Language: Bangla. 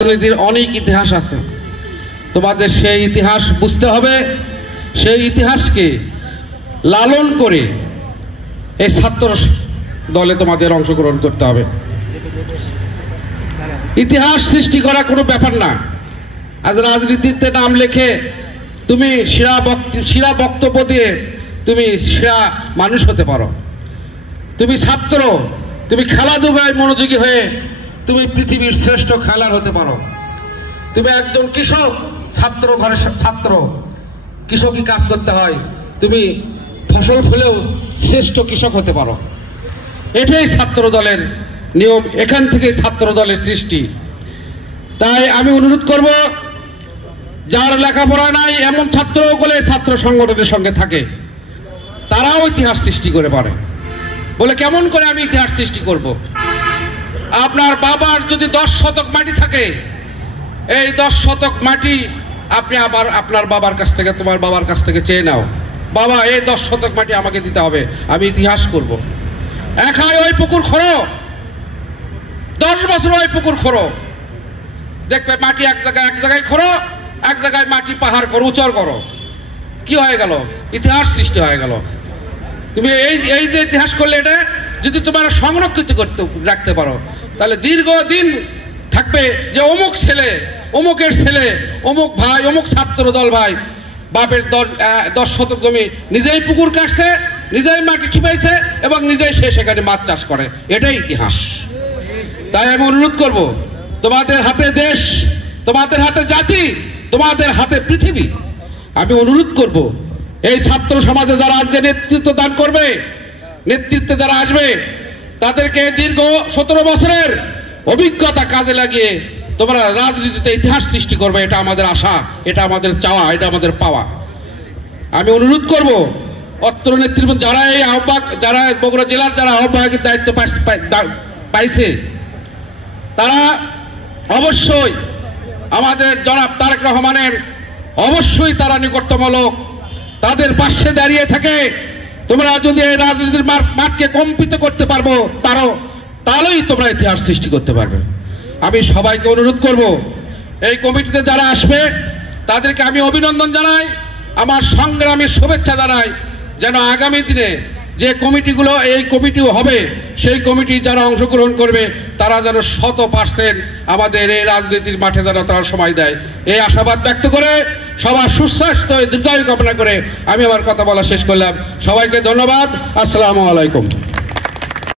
রাজনীতির অনেক ইতিহাস আছে, তোমাদের সেই ইতিহাস বুঝতে হবে। সেই ইতিহাসকে লালন করে এই ছাত্র দলে তোমাদের অংশগ্রহণ করতে হবে। ইতিহাস সৃষ্টি করা কোনো ব্যাপার না। আজ রাজনীতিতে নাম লেখে তুমি সেরা বক্তব্য দিয়ে তুমি সেরা মানুষ হতে পারো। তুমি ছাত্র, তুমি খেলাধুলায় মনোযোগী হয়ে তুমি পৃথিবীর শ্রেষ্ঠ খেলার হতে পারো। তুমি একজন কৃষক, ছাত্র ঘরের ছাত্র, কৃষকই কাজ করতে হয়, তুমি ফসল ফেলেও শ্রেষ্ঠ কৃষক হতে পারো। এটাই ছাত্র দলের নিয়ম, এখান থেকে ছাত্র দলের সৃষ্টি। তাই আমি অনুরোধ করব, যার লেখাপড়া নাই এমন ছাত্রও বলে ছাত্র সংগঠনের সঙ্গে থাকে, তারাও ইতিহাস সৃষ্টি করে পারে। বলে কেমন করে আমি ইতিহাস সৃষ্টি করব? আপনার বাবার যদি 10 শতক মাটি থাকে, এই 10 শতক মাটি আপনি আবার আপনার বাবার কাছ থেকে, তোমার বাবার কাছ থেকে চেয়ে নাও, বাবা এই 10 শতক মাটি আমাকে দিতে হবে, আমি ইতিহাস করব। একাই ওই পুকুর খোঁড়ো, 10 বছর ওই পুকুর খোঁড়ো, দেখবে মাটি এক জায়গায় খোঁড়ো, এক জায়গায় মাটি পাহাড় করো, উঁচর করো, কি হয়ে গেল? ইতিহাস সৃষ্টি হয়ে গেল। তুমি এই যে ইতিহাস করলে, এটা যদি তোমরা সংরক্ষিত করতে রাখতে পারো, তাহলে দীর্ঘদিন থাকবে যে অমুক ছেলে, অমুকের ছেলে, অমুক ভাই, অমুক ছাত্র দল ভাই বাপের 10 শতক জমি নিজেই পুকুর কাটছে, নিজেই মাটি ছিপাইছে এবং নিজেই সে সেখানে মাছ চাষ করে। এটাই ইতিহাস। তাই আমি অনুরোধ করব, তোমাদের হাতে দেশ, তোমাদের হাতে জাতি, তোমাদের হাতে পৃথিবী। আমি অনুরোধ করব, এই ছাত্র সমাজে যারা আজকে নেতৃত্ব দান করবে, নেতৃত্বে যারা আসবে, তাদেরকে দীর্ঘ 17 বছরের অভিজ্ঞতা কাজে লাগিয়ে তোমরা রাজনীতিতে ইতিহাস সৃষ্টি করবে। এটা আমাদের আশা, এটা আমাদের চাওয়া, এটা আমাদের পাওয়া। আমি অনুরোধ করব, অত্র নেতৃত্ব যারা এই আহ্বায়ক, যারা বগুড়া জেলার যারা আহ্বায়কের দায়িত্ব পাইছে, তারা অবশ্যই আমাদের জনাব তারেক রহমানের অবশ্যই তারা নিকটতম লোক, তাদের পাশে দাঁড়িয়ে থাকে। তোমরা যদি এই রাজনীতির মাঠকে কম্পিত করতে পারবো, তাহলেই তোমরা ইতিহাস সৃষ্টি করতে পারবে। আমি সবাইকে অনুরোধ করব, এই কমিটিতে যারা আসবে তাদেরকে আমি অভিনন্দন জানাই, আমার সংগ্রামী শুভেচ্ছা জানাই, যেন আগামী দিনে যে কমিটিগুলো, এই কমিটিও হবে, সেই কমিটি যারা অংশগ্রহণ করবে তারা যেন 100% আমাদের এই রাজনীতির মাঠে যেন তারা সময় দেয়, এই আশাবাদ ব্যক্ত করে সবার সুস্বাস্থ্য দীর্ঘায়ু কামনা করে আমি আমার কথা বলা শেষ করলাম। সবাইকে ধন্যবাদ। আসসালামু আলাইকুম।